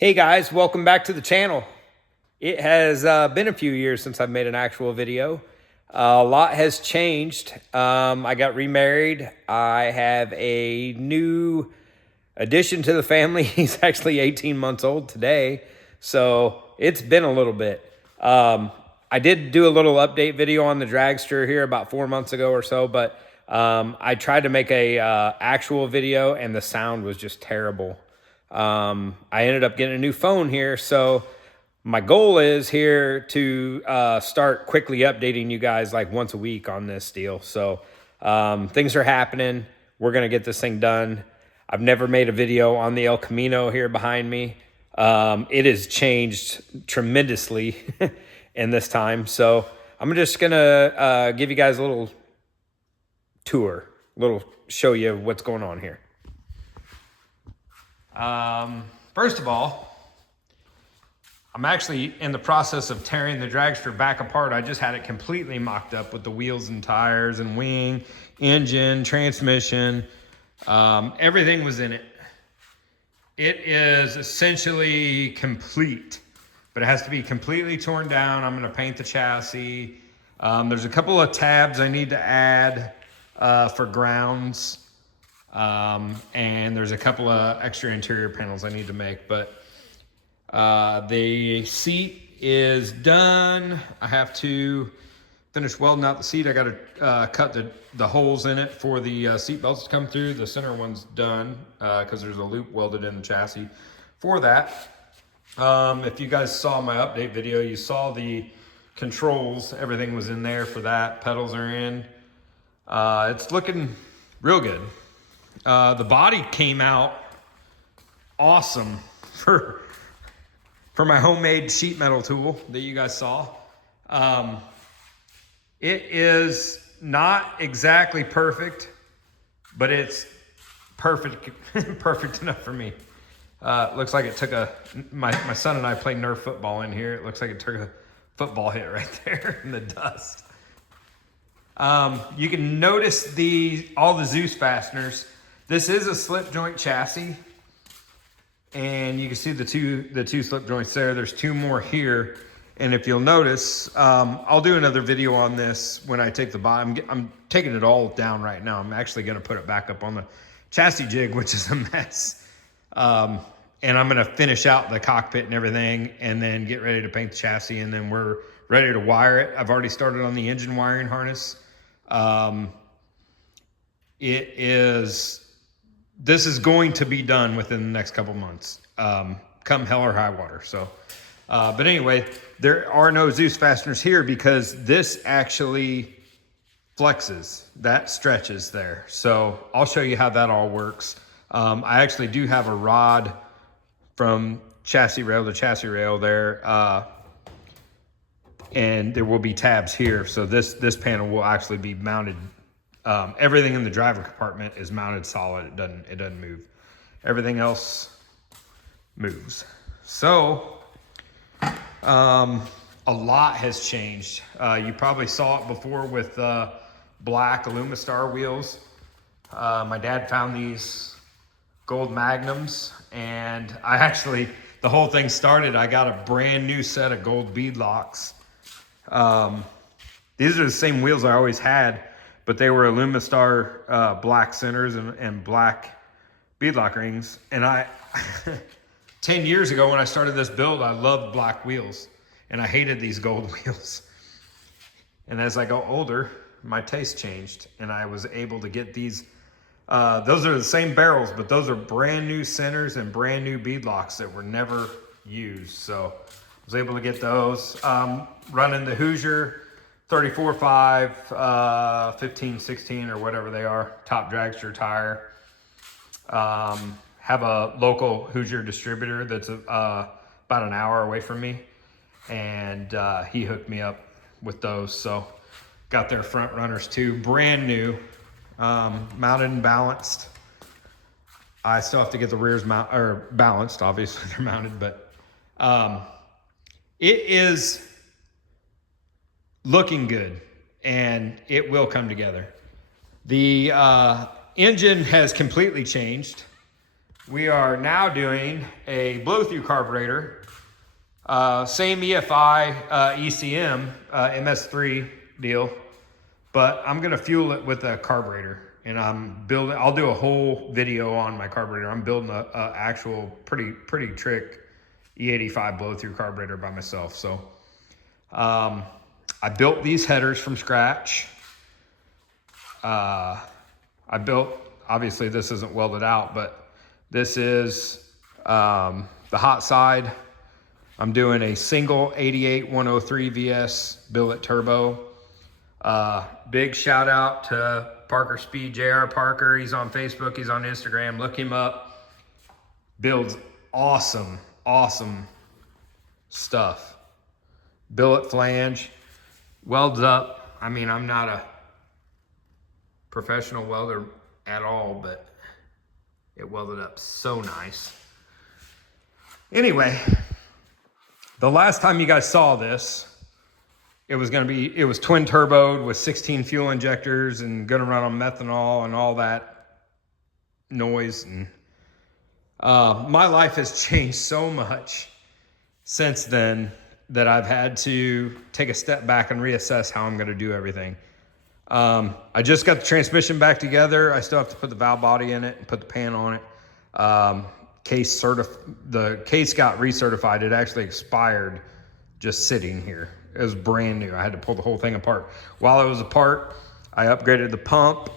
Hey guys, welcome back to the channel. It has been a few years since I've made an actual video. A lot has changed. I got remarried. I have a new addition to the family. He's actually 18 months old today, so it's been a little bit. I did do a little update video on the Dragster here about 4 months ago or so, but I tried to make a actual video and the sound was just terrible. I ended up getting a new phone here, so my goal is here to start quickly updating you guys like once a week on this deal. So things are happening. We're gonna get this thing done. I've never made a video on the ElCamino here behind me. It has changed tremendously in this time, so I'm just gonna give you guys a little tour, show you what's going on here. First of all, I'm actually in the process of tearing the Dragster back apart. I just had it completely mocked up with the wheels and tires and wing, engine, transmission. Everything was in it. It is essentially complete, but it has to be completely torn down. I'm gonna paint the chassis. There's a couple of tabs I need to add for grounds. And there's a couple of extra interior panels I need to make, but the seat is done. I have to finish welding out the seat. I got to cut the holes in it for the seat belts to come through. The center one's done because there's a loop welded in the chassis for that. If you guys saw my update video, you saw the controls. Everything was in there for that. Pedals are in. It's looking real good. The body came out awesome for my homemade sheet metal tool that you guys saw. It is not exactly perfect, but it's perfect, perfect enough for me. Looks like it took my son and I play Nerf football in here. It looks like it took a football hit right there in the dust. You can notice all the Zeus fasteners. This is a slip joint chassis, and you can see the two slip joints there. There's two more here, and if you'll notice, I'll do another video on this when I take the bottom. I'm taking it all down right now. I'm actually going to put it back up on the chassis jig, which is a mess, and I'm going to finish out the cockpit and everything, and then get ready to paint the chassis, and then we're ready to wire it. I've already started on the engine wiring harness. This is going to be done within the next couple months, come hell or high water. So, but anyway, there are no Zeus fasteners here because this actually flexes, that stretches there. So I'll show you how that all works. I actually do have a rod from chassis rail to chassis rail there, and there will be tabs here. So this panel will actually be mounted. Everything in the driver compartment is mounted solid. It doesn't move. Everything else moves. So a lot has changed. You probably saw it before with black Alumistar wheels. My dad found these gold Magnums, and the whole thing started, I got a brand new set of gold bead locks. These are the same wheels I always had, but they were Alumistar black centers and black beadlock rings. And 10 years ago when I started this build, I loved black wheels and I hated these gold wheels. And as I got older, my taste changed and I was able to get these. Those are the same barrels, but those are brand new centers and brand new beadlocks that were never used. So I was able to get those. Running the Hoosier 34.5, 15, 16, or whatever they are, top Dragster tire. Have a local Hoosier distributor that's about an hour away from me, and he hooked me up with those. So got their front runners too, brand new, mounted and balanced. I still have to get the rears balanced. Obviously they're mounted, but it is looking good and it will come together. The engine has completely changed. we are now doing a blow-through carburetor. Same EFI ECM MS3 deal, but I'm gonna fuel it with a carburetor, and I'll do a whole video on my carburetor. I'm building a actual pretty trick E85 blow-through carburetor by myself. So I built these headers from scratch. Obviously this isn't welded out, but this is the hot side. I'm doing a single 88-103 VS billet turbo. Big shout out to Parker Speed, JR Parker. He's on Facebook, he's on Instagram. Look him up. Builds awesome stuff. Billet flange, welds up. I mean, I'm not a professional welder at all, but it welded up so nice. Anyway, the last time you guys saw this, it was twin turboed with 16 fuel injectors and gonna run on methanol and all that noise. And my life has changed so much since then that I've had to take a step back and reassess how I'm gonna do everything. I just got the transmission back together. I still have to put the valve body in it and put the pan on it. The case got recertified. It actually expired just sitting here. It was brand new. I had to pull the whole thing apart. While it was apart, I upgraded the pump.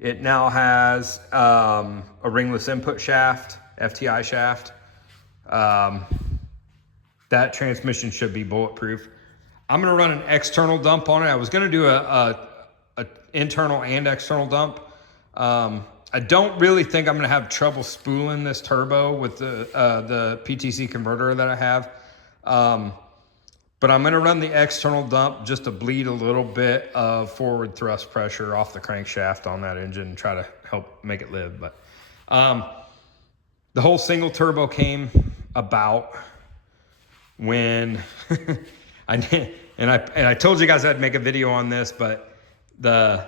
It now has a ringless input shaft, FTI shaft. That transmission should be bulletproof. I'm gonna run an external dump on it. I was gonna do a internal and external dump. I don't really think I'm gonna have trouble spooling this turbo with the PTC converter that I have. But I'm gonna run the external dump just to bleed a little bit of forward thrust pressure off the crankshaft on that engine and try to help make it live. But the whole single turbo came about when I told you guys I'd make a video on this, but the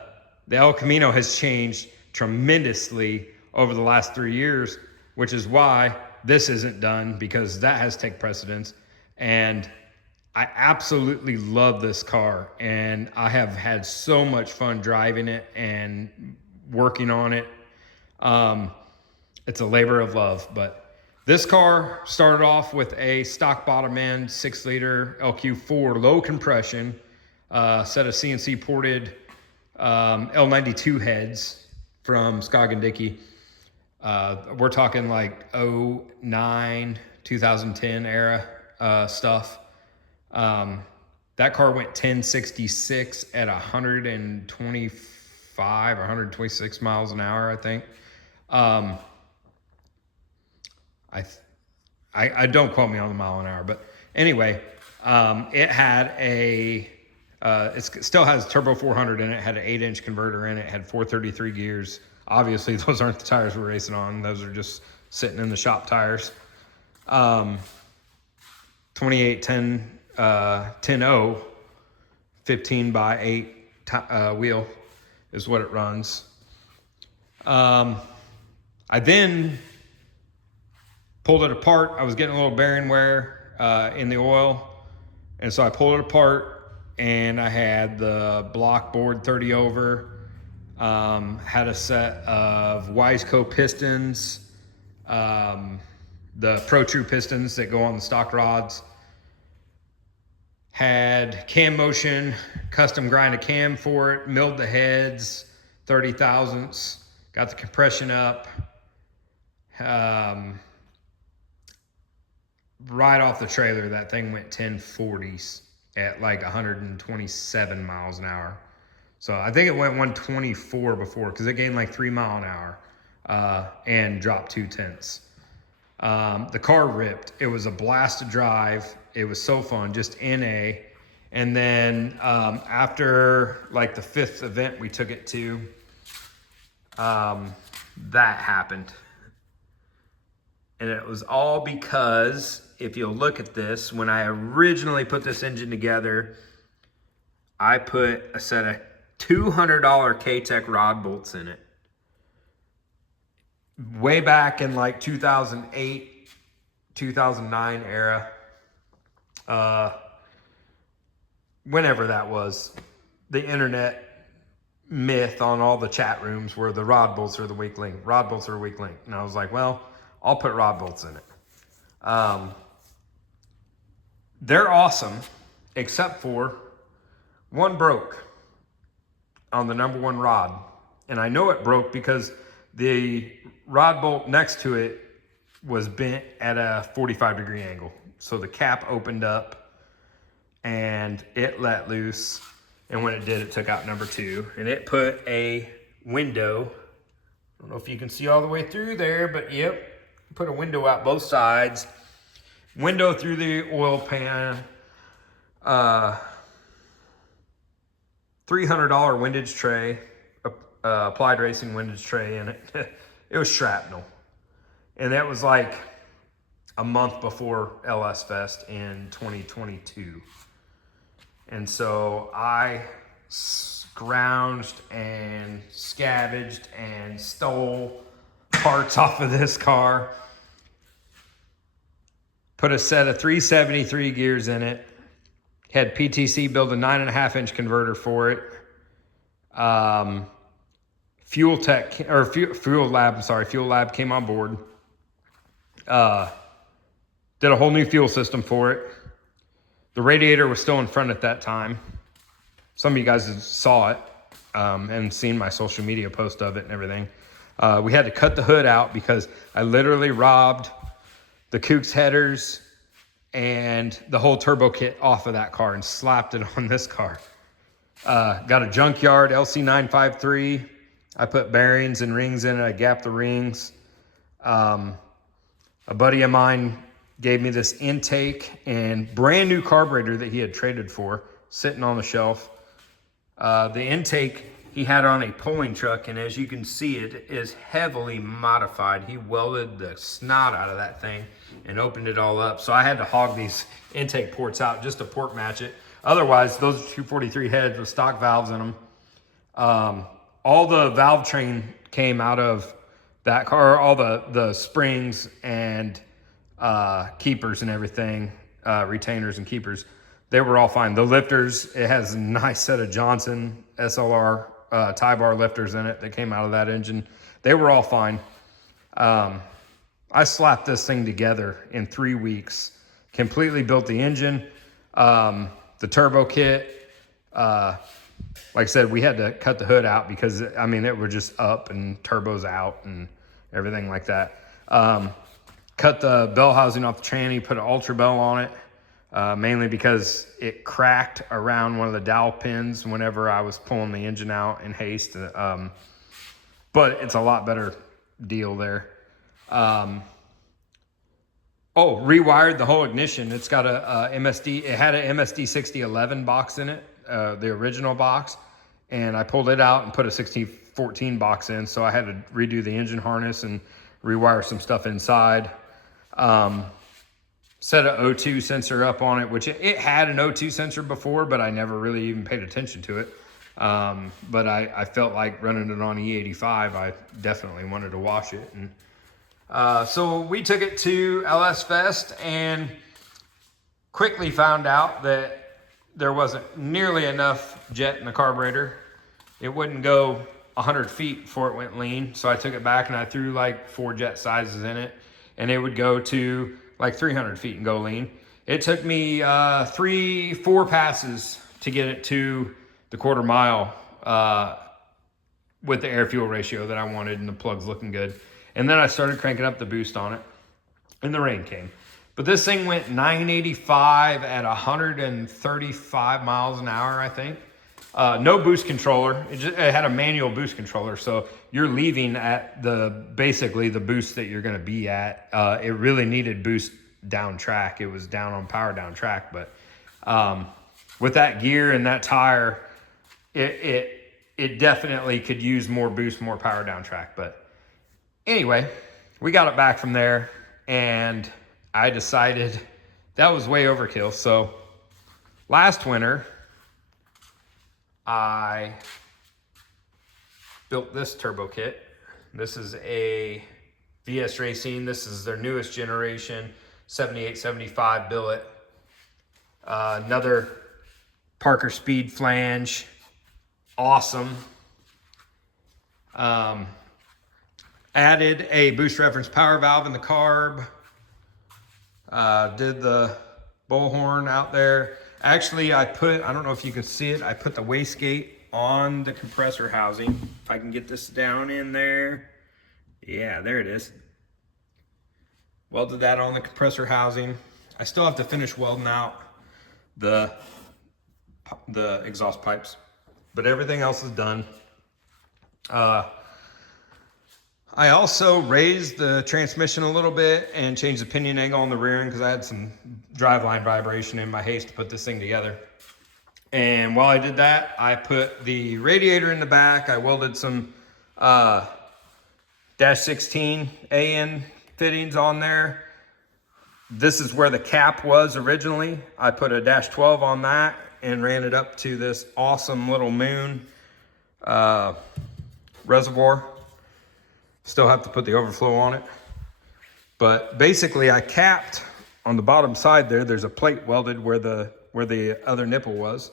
ElCamino has changed tremendously over the last 3 years, which is why this isn't done, because that has taken precedence. And I absolutely love this car, and I have had so much fun driving it and working on it. It's a labor of love, but this car started off with a stock bottom end 6-liter LQ4 low compression, set of CNC ported L92 heads from Skog & Dickey. We're talking like 09, 2010 era stuff. That car went 1066 at 125 or 126 miles an hour, I think. I don't quote me on the mile an hour, but anyway, it had it still has turbo 400 in it. It had an 8-inch converter in it. It had 433 gears. Obviously, those aren't the tires we're racing on. Those are just sitting in the shop tires. 2810 10.0 15 by 8 wheel is what it runs. I then pulled it apart. I was getting a little bearing wear in the oil, and so I pulled it apart, and I had the block board 30 over, had a set of Wiseco pistons, the Pro True pistons that go on the stock rods, had cam motion, custom grind a cam for it, milled the heads 30 thousandths, got the compression up. Right off the trailer, that thing went 1040s at like 127 miles an hour. So I think it went 124 before, because it gained like 3 mile an hour and dropped 2 tenths. The car ripped. It was a blast to drive. It was so fun, just NA. And then after like the 5th event we took it to, that happened. And it was all because, if you'll look at this, when I originally put this engine together, I put a set of $200 K-Tech rod bolts in it. way back in like 2008, 2009 era, whenever that was, the internet myth on all the chat rooms were the rod bolts are the weak link. Rod bolts are a weak link. And I was like, well, I'll put rod bolts in it. They're awesome, except for one broke on the number one rod. And I know it broke because the rod bolt next to it was bent at a 45-degree angle. So the cap opened up and it let loose. And when it did, it took out number two. And it put a window, I don't know if you can see all the way through there, but yep, put a window out both sides. Window through the oil pan. $300 windage tray, applied racing windage tray in it. It was shrapnel. And that was like a month before LS Fest in 2022. And so I scrounged and scavenged and stole parts off of this car. Put a set of 373 gears in it. Had PTC build a 9.5-inch converter for it. Fuel Lab came on board. Did a whole new fuel system for it. The radiator was still in front at that time. Some of you guys saw it and seen my social media post of it and everything. We had to cut the hood out because I literally robbed the Kooks headers and the whole turbo kit off of that car and slapped it on this car. Got a junkyard LC953. I put bearings and rings in it. I gapped the rings. A buddy of mine gave me this intake and brand new carburetor that he had traded for, sitting on the shelf. The intake he had on a pulling truck, and as you can see, it is heavily modified. He welded the snot out of that thing and opened it all up. So I had to hog these intake ports out just to port match it. Otherwise, those are 243 heads with stock valves in them. All the valve train came out of that car, all the springs and keepers and everything, retainers and keepers, they were all fine. The lifters, it has a nice set of Johnson SLR tie bar lifters in it that came out of that engine. They were all fine. I slapped this thing together in 3 weeks, completely built the engine, the turbo kit. Like I said, we had to cut the hood out because, I mean, it were just up and turbos out and everything like that. Cut the bell housing off the tranny, put an ultra bell on it, mainly because it cracked around one of the dowel pins whenever I was pulling the engine out in haste. But it's a lot better deal there. Rewired the whole ignition. It's got a MSD. It had an MSD 6011 box in it, the original box, and I pulled it out and put a 1614 box in. So I had to redo the engine harness and rewire some stuff inside. Set an O2 sensor up on it, which it had an O2 sensor before, but I never really even paid attention to it. But I felt like running it on E85, I definitely wanted to wash it. And so we took it to LS Fest and quickly found out that there wasn't nearly enough jet in the carburetor. It wouldn't go 100 feet before it went lean. So I took it back and I threw like 4 jet sizes in it, and it would go to like 300 feet and go lean. It took me 3-4 passes to get it to the quarter mile with the air fuel ratio that I wanted and the plugs looking good. And then I started cranking up the boost on it and the rain came. But this thing went 985 at 135 miles an hour, I think. No boost controller. It had a manual boost controller. So you're leaving at basically the boost that you're going to be at. It really needed boost down track. It was down on power down track. But with that gear and that tire, it definitely could use more boost, more power down track. But anyway, we got it back from there, and I decided that was way overkill. So last winter, I built this turbo kit. This is a VS Racing. This is their newest generation, 78, 75 billet. Another Parker Speed flange, awesome. Added a boost reference power valve in the carb. Did the bullhorn out there. Actually, I don't know if you can see it, I put the wastegate on the compressor housing. If I can get this down in there. Yeah, there it is. Welded that on the compressor housing. I still have to finish welding out the exhaust pipes, but everything else is done. I also raised the transmission a little bit and changed the pinion angle on the rear end because I had some driveline vibration in my haste to put this thing together. And while I did that, I put the radiator in the back. I welded some dash 16 AN fittings on there. This is where the cap was originally. I put a dash 12 on that and ran it up to this awesome little moon reservoir. Still have to put the overflow on it. But basically I capped on the bottom side there. There's a plate welded where the other nipple was.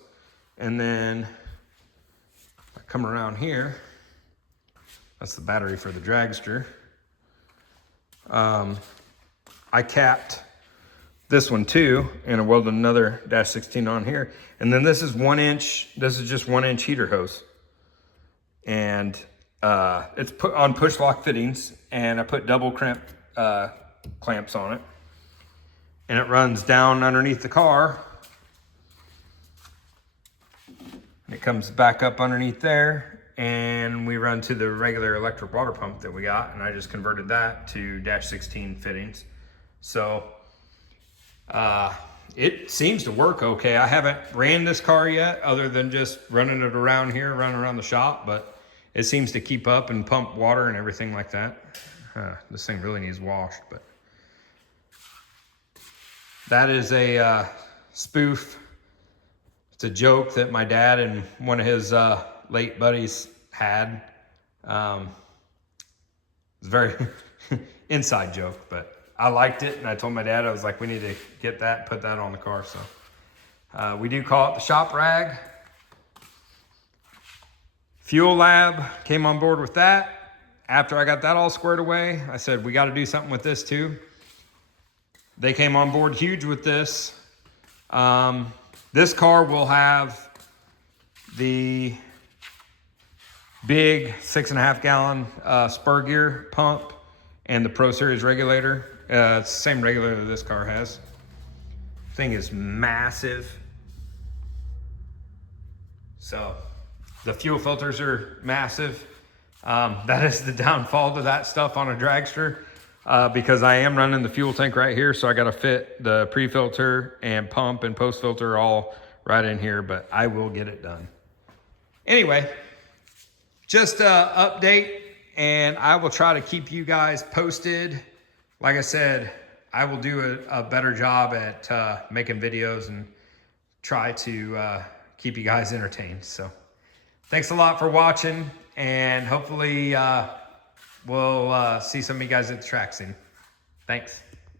And then I come around here. That's the battery for the Dragster. I capped this one too, and I welded another dash 16 on here. And then this is 1 inch, this is just 1 inch heater hose. And it's put on push lock fittings, and I put double clamp clamps on it. And it runs down underneath the car. And it comes back up underneath there, and we run to the regular electric water pump that we got, and I just converted that to dash 16 fittings. So it seems to work okay. I haven't ran this car yet other than just running it around here, running around the shop, but it seems to keep up and pump water and everything like that. This thing really needs washed, but that is a spoof. It's a joke that my dad and one of his late buddies had. It's a very inside joke, but I liked it, and I told my dad, I was like, we need to get that, put that on the car. So we do call it the shop rag. Fuel Lab came on board with that. After I got that all squared away, I said, we got to do something with this too. They came on board huge with this. This car will have the big 6.5 gallon spur gear pump and the Pro Series regulator. It's the same regulator that this car has. Thing is massive. So the fuel filters are massive. That is the downfall to that stuff on a Dragster, because I am running the fuel tank right here, so I got to fit the pre-filter and pump and post-filter all right in here, but I will get it done. Anyway, just an update, and I will try to keep you guys posted. Like I said, I will do a better job at making videos and try to keep you guys entertained. So thanks a lot for watching, and hopefully we'll see some of you guys at the track soon. Thanks.